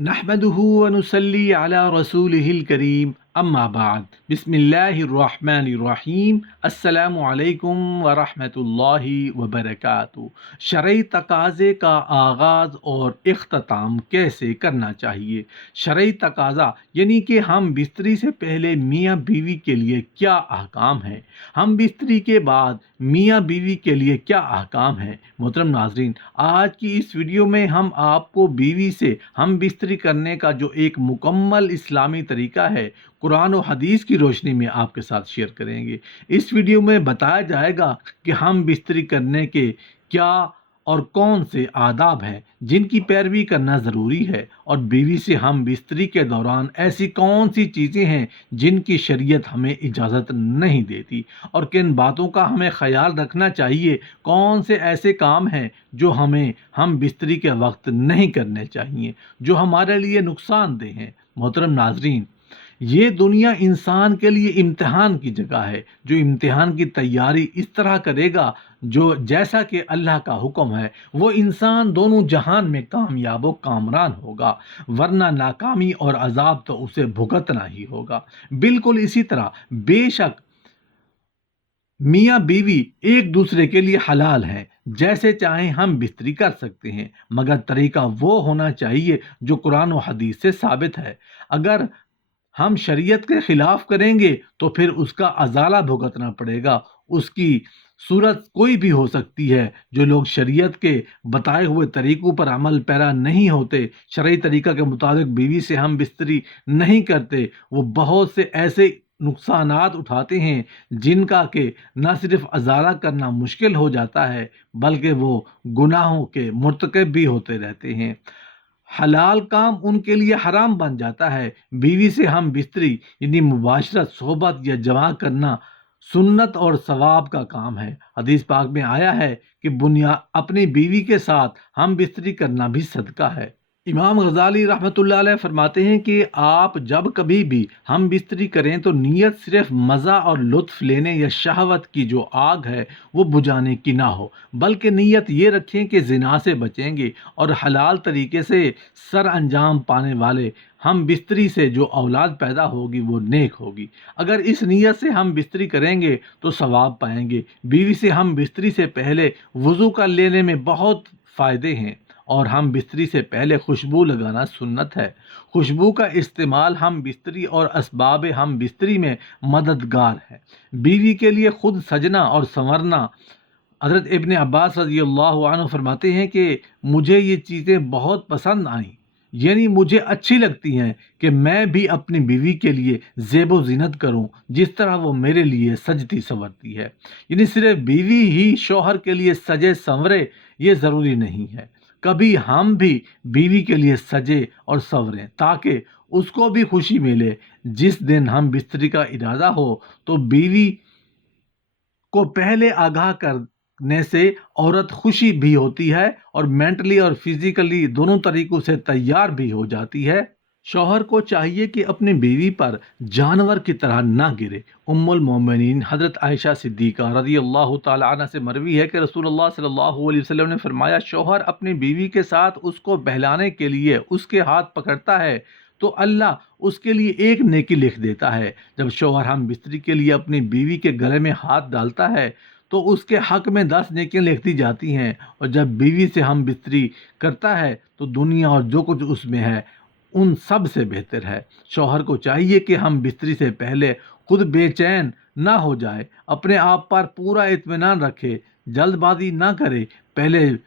नहमदुहु व नुसल्ली अला रसूलिहिल करीम अम्मा बाद बिस्मिल्लाहिर्रहमानिर्रहीम अस्सलामु अलैकुम व रहमतुल्लाहि व बरकातुहू। शरई तकाज़े का आगाज़ और इख्तिताम कैसे करना चाहिए। शरई तकाज़ा यानी कि हम बिस्तरी से पहले मियाँ बीवी के लिए क्या अहकाम है, हम बिस्तरी के बाद मियाँ बीवी के लिए क्या अहकाम है। मोहतरम नाज़रीन, आज की इस वीडियो में हम आपको बीवी से हम बिस्तरी करने का जो एक मुकम्मल इस्लामी तरीका है कुरान और हदीस की रोशनी में आपके साथ शेयर करेंगे। इस वीडियो में बताया जाएगा कि हम बिस्तरी करने के क्या और कौन से आदाब हैं जिनकी पैरवी करना ज़रूरी है, और बीवी से हम बिस्तरी के दौरान ऐसी कौन सी चीज़ें हैं जिनकी शरीयत हमें इजाज़त नहीं देती, और किन बातों का हमें ख्याल रखना चाहिए, कौन से ऐसे काम हैं जो हम बिस्तरी के वक्त नहीं करने चाहिए, जो हमारे लिए नुकसानदेह हैं। मोहतरम नाजरीन, ये दुनिया इंसान के लिए इम्तिहान की जगह है। जो इम्तिहान की तैयारी इस तरह करेगा जो जैसा कि अल्लाह का हुक्म है, वो इंसान दोनों जहान में कामयाब व कामरान होगा, वरना नाकामी और अजाब तो उसे भुगतना ही होगा। बिल्कुल इसी तरह बेशक मियाँ बीवी एक दूसरे के लिए हलाल हैं, जैसे चाहें हम बिस्तरी कर सकते हैं, मगर तरीका वो होना चाहिए जो कुरान और हदीस से साबित है। अगर हम शरीयत के खिलाफ करेंगे तो फिर उसका अजाला भुगतना पड़ेगा। उसकी सूरत कोई भी हो सकती है। जो लोग शरीयत के बताए हुए तरीक़ों पर अमल पैरा नहीं होते, शरई तरीक़ा के मुताबिक बीवी से हम बिस्तरी नहीं करते, वो बहुत से ऐसे नुकसानात उठाते हैं जिनका कि न सिर्फ अजाला करना मुश्किल हो जाता है, बल्कि वो गुनाहों के मुर्तकब भी होते रहते हैं। हलाल काम उनके लिए हराम बन जाता है। बीवी से हम बिस्तरी यानी मुबाशरत, सोहबत या जमा करना सुन्नत और सवाब का काम है। हदीस पाक में आया है कि बुनिया अपनी बीवी के साथ हम बिस्तरी करना भी सदका है। इमाम गज़ाली रहमतुल्लाह अलैह फरमाते हैं कि आप जब कभी भी हम बिस्तरी करें तो नीयत सिर्फ मज़ा और लुत्फ़ लेने या शहवत की जो आग है वो बुझाने की ना हो, बल्कि नीयत ये रखें कि ज़िना से बचेंगे और हलाल तरीके से सर अंजाम पाने वाले हम बिस्तरी से जो औलाद पैदा होगी वो नेक होगी। अगर इस नीयत से हम बिस्तरी करेंगे तो सवाब पाएंगे। बीवी से हम बिस्तरी से पहले वज़ू कर लेने में बहुत फ़ायदे हैं, और हम बिस्तरी से पहले खुशबू लगाना सुन्नत है। खुशबू का इस्तेमाल हम बिस्तरी और असबाब हम बिस्तरी में मददगार है। बीवी के लिए खुद सजना और संवरना, हज़रत इब्न अब्बास रज़ियल्लाहु अन्हु फरमाते हैं कि मुझे ये चीज़ें बहुत पसंद आईं, यानी मुझे अच्छी लगती हैं कि मैं भी अपनी बीवी के लिए ज़ेबो ज़ीनत करूं जिस तरह वो मेरे लिए सजती संवरती है। यानी सिर्फ बीवी ही शौहर के लिए सजे संवरे ये ज़रूरी नहीं है, कभी हम भी बीवी के लिए सजे और संवरें ताकि उसको भी खुशी मिले। जिस दिन हम बिस्तरी का इरादा हो तो बीवी को पहले आगाह करने से औरत खुशी भी होती है और मेंटली और फिजिकली दोनों तरीकों से तैयार भी हो जाती है। शौहर को चाहिए कि अपनी बीवी पर जानवर की तरह ना गिरे। उम्मुल मोमिनीन हज़रत आयशा सिद्दीक़ा रज़ियल्लाहु ताला अन्हा से मरवी है कि रसूलुल्लाह सल्लल्लाहु अलैहि वसल्लम ने फरमाया, शौहर अपनी बीवी के साथ उसको बहलाने के लिए उसके हाथ पकड़ता है तो अल्लाह उसके लिए एक नेकी लिख देता है। जब शौहर हम बिस्तरी के लिए अपनी बीवी के गले में हाथ डालता है तो उसके हक में 10 नेकियां लिखती जाती हैं, और जब बीवी से हम बिस्तरी करता है तो दुनिया और जो कुछ उसमें है उन सब से बेहतर है। शौहर को चाहिए कि हम बिस्तरी से पहले खुद बेचैन ना हो जाए, अपने आप पर पूरा इत्मीनान रखे, जल्दबाजी ना करे, पहले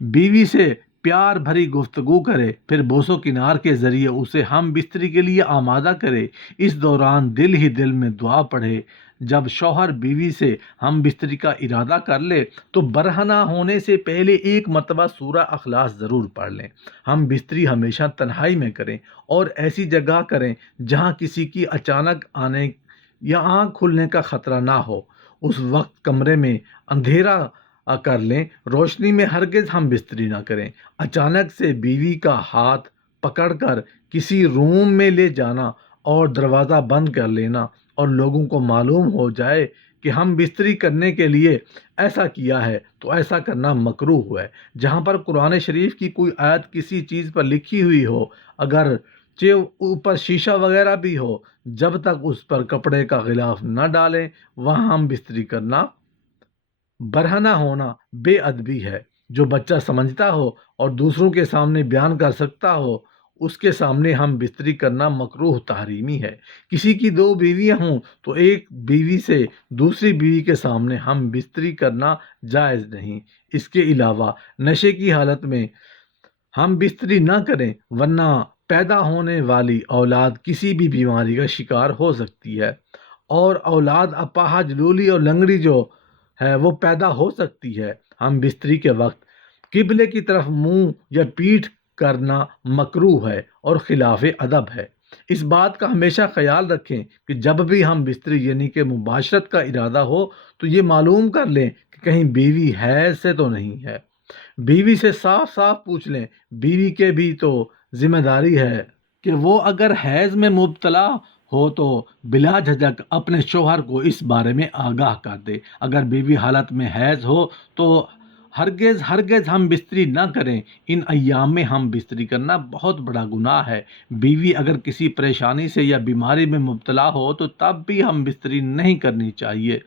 बीवी से प्यार भरी गुफ्तगू करे, फिर बोसो किनार के ज़रिए उसे हम बिस्तरी के लिए आमादा करे। इस दौरान दिल ही दिल में दुआ पढ़े। जब शौहर बीवी से हम बिस्तरी का इरादा कर ले तो बरहना होने से पहले एक मरतबा सूरा अखलास ज़रूर पढ़ लें। हम बिस्तरी हमेशा तन्हाई में करें और ऐसी जगह करें जहाँ किसी की अचानक आने या आँख खुलने का ख़तरा ना हो। उस वक्त कमरे में अंधेरा कर लें, रोशनी में हरगिज़ हम बिस्तरी ना करें। अचानक से बीवी का हाथ पकड़कर किसी रूम में ले जाना और दरवाज़ा बंद कर लेना और लोगों को मालूम हो जाए کہ ہم بستری کرنے کے لیے ایسا کیا ہے تو ایسا کرنا مکروہ ہے۔ جہاں پر قرآن شریف کی کوئی آیت کسی چیز پر لکھی ہوئی ہو، اگر اوپر شیشہ وغیرہ بھی ہو، جب تک اس پر کپڑے کا غلاف نہ ڈالیں وہاں ہم بستری کرنا برہنہ ہونا بے ادبی ہے۔ جو بچہ سمجھتا ہو اور دوسروں کے سامنے بیان کر سکتا ہو، اس کے سامنے ہم بستری کرنا مکروہ تحریمی ہے۔ کسی کی دو بیویاں ہوں تو ایک بیوی سے دوسری بیوی کے سامنے ہم بستری کرنا جائز نہیں۔ اس کے علاوہ نشے کی حالت میں ہم بستری نہ کریں، ورنہ پیدا ہونے والی اولاد کسی بھی بیماری کا شکار ہو سکتی ہے، اور اولاد اپاہج، لولی اور لنگڑی جو ہے وہ پیدا ہو سکتی ہے۔ ہم بستری کے وقت قبلے کی طرف منہ یا پیٹھ کرنا مکروہ ہے اور خلاف ادب ہے۔ اس بات کا ہمیشہ خیال رکھیں کہ جب بھی ہم بستری یعنی کہ مباشرت کا ارادہ ہو تو یہ معلوم کر لیں کہ کہیں بیوی حیض سے تو نہیں ہے۔ بیوی سے صاف صاف پوچھ لیں۔ بیوی کے بھی تو ذمہ داری ہے کہ وہ اگر حیض میں مبتلا ہو تو بلا جھجک اپنے شوہر کو اس بارے میں آگاہ کر دے۔ اگر بیوی حالت میں حیض ہو تو ہرگز ہم بستری نہ کریں۔ ان ایام میں ہم بستری کرنا بہت بڑا گناہ ہے۔ بیوی اگر کسی پریشانی سے یا بیماری میں مبتلا ہو تو تب بھی ہم بستری نہیں کرنی چاہیے۔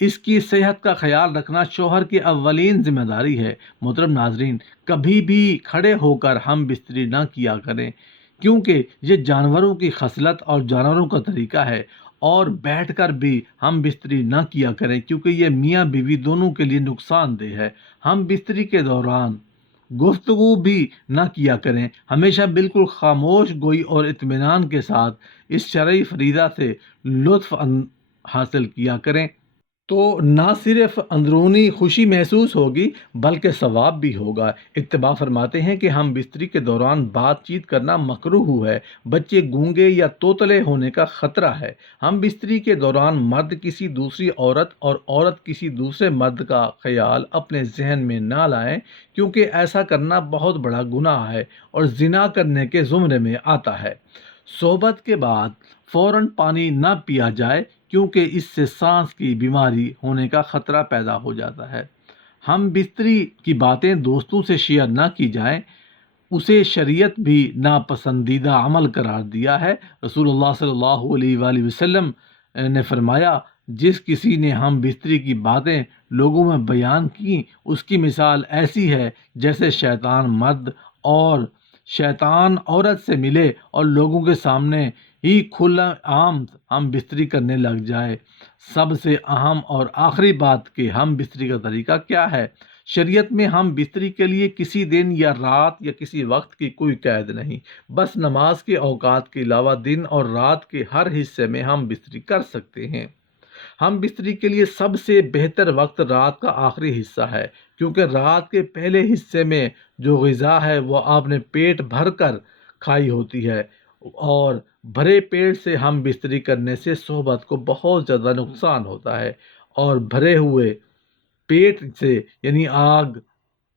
اس کی صحت کا خیال رکھنا شوہر کی اولین ذمہ داری ہے۔ محترم ناظرین، کبھی بھی کھڑے ہو کر ہم بستری نہ کیا کریں، کیونکہ یہ جانوروں کی خصلت اور جانوروں کا طریقہ ہے، اور بیٹھ کر بھی ہم بستری نہ کیا کریں کیونکہ یہ میاں بیوی دونوں کے لیے نقصان دہ ہے۔ ہم بستری کے دوران گفتگو بھی نہ کیا کریں، ہمیشہ بالکل خاموش گوئی اور اطمینان کے ساتھ اس شرعی فریضہ سے لطف حاصل کیا کریں، تو نہ صرف اندرونی خوشی محسوس ہوگی بلکہ ثواب بھی ہوگا۔ اتباع فرماتے ہیں کہ ہم بستری کے دوران بات چیت کرنا مکروہ ہے۔ بچے گونگے یا توتلے ہونے کا خطرہ ہے۔ ہم بستری کے دوران مرد کسی دوسری عورت اور عورت کسی دوسرے مرد کا خیال اپنے ذہن میں نہ لائیں، کیونکہ ایسا کرنا بہت بڑا گناہ ہے اور زنا کرنے کے زمرے میں آتا ہے۔ صحبت کے بعد فوراً پانی نہ پیا جائے کیونکہ اس سے سانس کی بیماری ہونے کا خطرہ پیدا ہو جاتا ہے۔ ہم بستری کی باتیں دوستوں سے شیئر نہ کی جائیں، اسے شریعت بھی ناپسندیدہ عمل قرار دیا ہے۔ رسول اللہ صلی اللہ علیہ وآلہ وسلم نے فرمایا، جس کسی نے ہم بستری کی باتیں لوگوں میں بیان کی، اس کی مثال ایسی ہے جیسے شیطان مرد اور شیطان عورت سے ملے اور لوگوں کے سامنے ہی کھلا عام ہم بستری کرنے لگ جائے۔ سب سے اہم اور آخری بات کہ ہم بستری کا طریقہ کیا ہے۔ شریعت میں ہم بستری کے لیے کسی دن یا رات یا کسی وقت کی کوئی قید نہیں، بس نماز کے اوقات کے علاوہ دن اور رات کے ہر حصے میں ہم بستری کر سکتے ہیں۔ ہم بستری کے لیے سب سے بہتر وقت رات کا آخری حصہ ہے، کیونکہ رات کے پہلے حصے میں جو غذا ہے وہ آپ نے پیٹ بھر کر کھائی ہوتی ہے، اور بھرے پیٹ سے ہم بستری کرنے سے صحبت کو بہت زیادہ نقصان ہوتا ہے، اور بھرے ہوئے پیٹ سے یعنی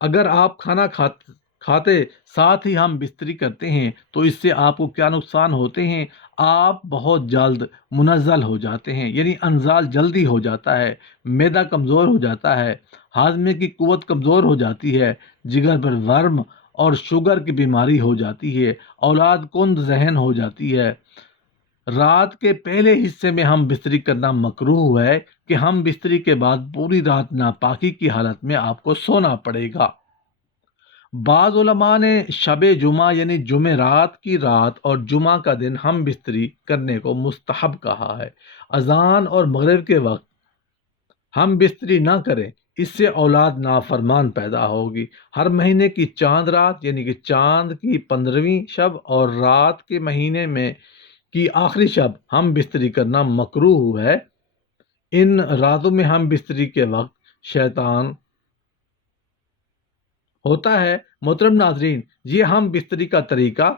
اگر آپ کھانا کھاتے ساتھ ہی ہم بستری کرتے ہیں تو اس سے آپ کو کیا نقصان ہوتے ہیں؟ آپ بہت جلد منزل ہو جاتے ہیں، یعنی انزال جلدی ہو جاتا ہے، معدہ کمزور ہو جاتا ہے، ہاضمے کی قوت کمزور ہو جاتی ہے، جگر پر ورم اور شوگر کی بیماری ہو جاتی ہے، اولاد کند ذہن ہو جاتی ہے۔ رات کے پہلے حصے میں ہم بستری کرنا مکروہ ہے کہ ہم بستری کے بعد پوری رات ناپاکی کی حالت میں آپ کو سونا پڑے گا۔ بعض علماء نے شب جمعہ یعنی جمعرات کی رات اور جمعہ کا دن ہم بستری کرنے کو مستحب کہا ہے۔ اذان اور مغرب کے وقت ہم بستری نہ کریں، اس سے اولاد نافرمان پیدا ہوگی۔ ہر مہینے کی چاند رات یعنی کہ چاند کی 15ویں شب اور رات کے مہینے میں کی آخری شب ہم بستری کرنا مکروہ ہے۔ ان راتوں میں ہم بستری کے وقت شیطان ہوتا ہے۔ محترم ناظرین، یہ ہم بستری کا طریقہ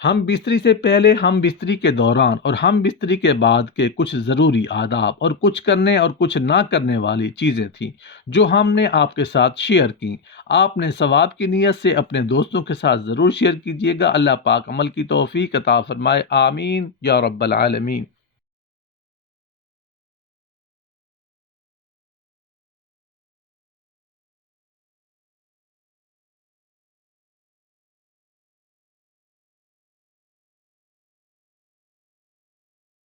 ہم بستری سے پہلے، ہم بستری کے دوران اور ہم بستری کے بعد کے کچھ ضروری آداب اور کچھ کرنے اور کچھ نہ کرنے والی چیزیں تھیں جو ہم نے آپ کے ساتھ شیئر کی۔ آپ نے ثواب کی نیت سے اپنے دوستوں کے ساتھ ضرور شیئر کیجیے گا۔ اللہ پاک عمل کی توفیق عطا فرمائے، آمین یا رب العالمین۔